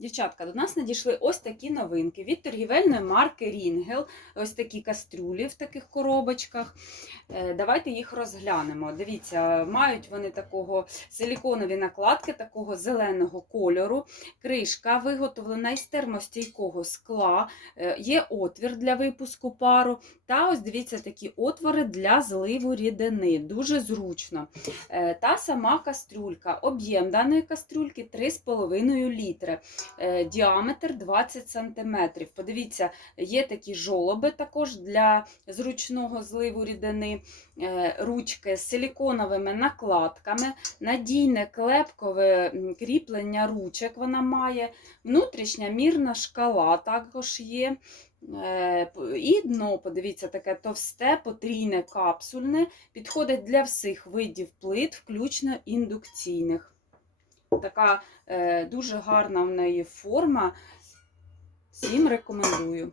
Дівчатка, до нас надійшли ось такі новинки від торгівельної марки Рінгел. Ось такі кастрюлі в таких коробочках. Е, Давайте їх розглянемо. Дивіться, мають вони такого силіконові накладки, такого зеленого кольору. Кришка виготовлена із термостійкого скла. Е, Є отвір для випуску пару. Та ось дивіться такі отвори для зливу рідини. Дуже зручно. Е, Та сама кастрюлька. Об'єм даної кастрюльки 3,5 літри. Е, Діаметр 20 см. Подивіться, є такі жолоби також для зручного зливу рідини, Е, ручки з силіконовими накладками, надійне клепкове кріплення ручок вона має, внутрішня мірна шкала також є. Е, І дно, подивіться, таке товсте, потрійне капсульне, підходить для всіх видів плит, включно індукційних. Така е, дуже гарна в неї форма. Всім рекомендую.